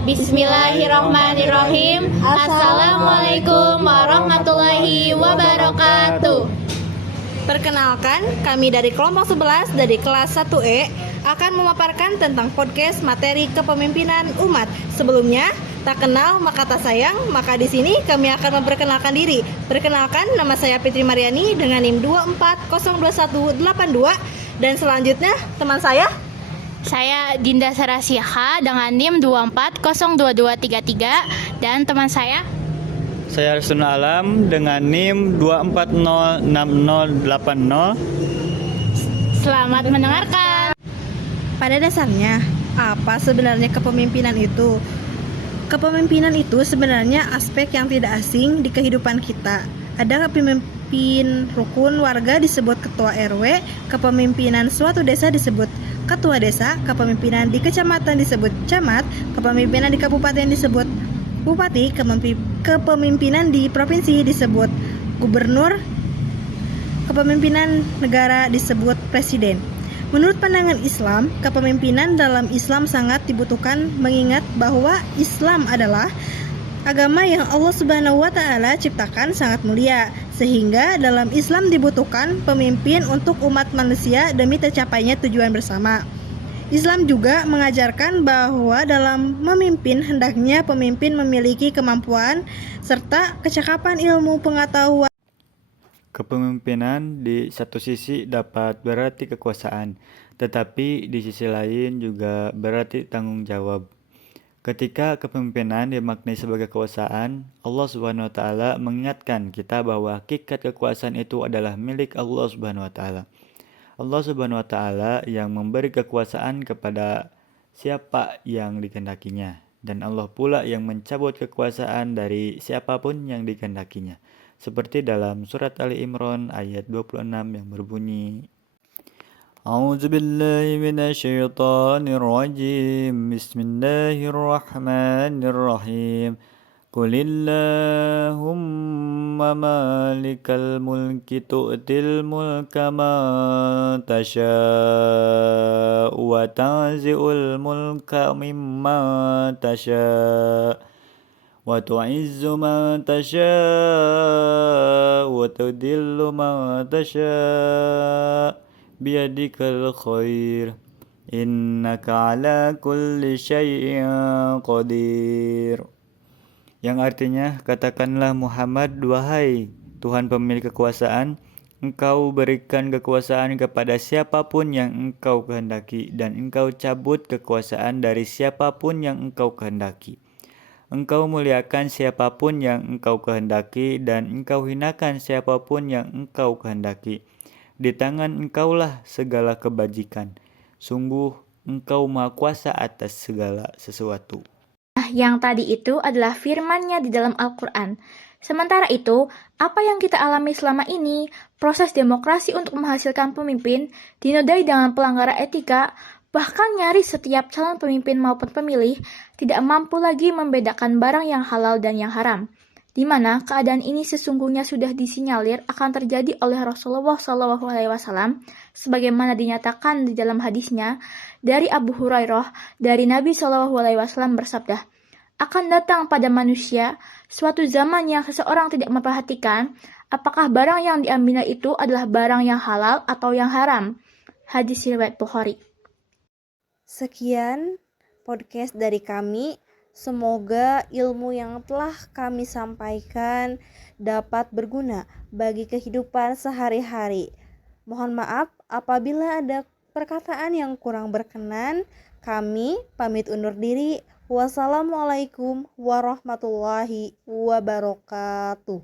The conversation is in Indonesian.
Bismillahirrahmanirrahim. Assalamualaikum warahmatullahi wabarakatuh. Perkenalkan, kami dari kelompok 11 dari kelas 1E akan memaparkan tentang podcast materi kepemimpinan umat. Sebelumnya, tak kenal maka tak sayang, maka di sini kami akan memperkenalkan diri. Perkenalkan, nama saya Fitri Mariani dengan NIM 2402182 dan selanjutnya teman saya. Saya Dinda Sarasiha dengan NIM 2402233 dan teman saya. Saya Arsun Alam dengan NIM 2406080. Selamat mendengarkan. Pada dasarnya, apa sebenarnya kepemimpinan itu? Kepemimpinan itu sebenarnya aspek yang tidak asing di kehidupan kita. Ada pemimpin rukun warga disebut ketua RW, kepemimpinan suatu desa disebut ketua desa, kepemimpinan di kecamatan disebut camat, kepemimpinan di kabupaten disebut bupati, kepemimpinan di provinsi disebut gubernur, kepemimpinan negara disebut presiden. Menurut pandangan Islam, kepemimpinan dalam Islam sangat dibutuhkan mengingat bahwa Islam adalah agama yang Allah Subhanahu wa taala ciptakan sangat mulia, sehingga dalam Islam dibutuhkan pemimpin untuk umat manusia demi tercapainya tujuan bersama. Islam juga mengajarkan bahwa dalam memimpin hendaknya pemimpin memiliki kemampuan serta kecakapan ilmu pengetahuan. Kepemimpinan di satu sisi dapat berarti kekuasaan, tetapi di sisi lain juga berarti tanggung jawab. Ketika kepemimpinan dimaknai sebagai kekuasaan, Allah Subhanahu wa taala mengingatkan kita bahwa hakikat kekuasaan itu adalah milik Allah Subhanahu wa taala. Allah Subhanahu wa taala yang memberi kekuasaan kepada siapa yang dikehendakinya, dan Allah pula yang mencabut kekuasaan dari siapapun yang dikehendakinya. Seperti dalam surat Ali Imran ayat 26 yang berbunyi, A'udzu billahi minasyaitonir rajim. Bismillahirrahmanirrahim. Qulillahumma malikal mulki tu'til mulka man tasha' wa tanzi'ul mulka mimman tasha' wa tu'izzu man tasha' wa tudhillu man tasha' biyadikal khair innaka ala kulli syai'in qadir. Yang artinya, katakanlah Muhammad, wahai Tuhan pemilik kekuasaan, Engkau berikan kekuasaan kepada siapapun yang Engkau kehendaki, dan Engkau cabut kekuasaan dari siapapun yang Engkau kehendaki. Engkau muliakan siapapun yang Engkau kehendaki, dan Engkau hinakan siapapun yang Engkau kehendaki. Di tangan Engkaulah segala kebajikan. Sungguh Engkau Maha Kuasa atas segala sesuatu. Yang tadi itu adalah firman-Nya di dalam Al-Quran. Sementara itu, apa yang kita alami selama ini, proses demokrasi untuk menghasilkan pemimpin, dinodai dengan pelanggaran etika, bahkan nyaris setiap calon pemimpin maupun pemilih tidak mampu lagi membedakan barang yang halal dan yang haram, di mana keadaan ini sesungguhnya sudah disinyalir akan terjadi oleh Rasulullah SAW, sebagaimana dinyatakan di dalam hadisnya dari Abu Hurairah dari Nabi SAW bersabda, akan datang pada manusia suatu zaman yang seseorang tidak memperhatikan apakah barang yang diambilnya itu adalah barang yang halal atau yang haram. Hadis riwayat Bukhari. Sekian podcast dari kami. Semoga ilmu yang telah kami sampaikan dapat berguna bagi kehidupan sehari-hari. Mohon maaf apabila ada perkataan yang kurang berkenan. Kami pamit undur diri. Wassalamualaikum warahmatullahi wabarakatuh.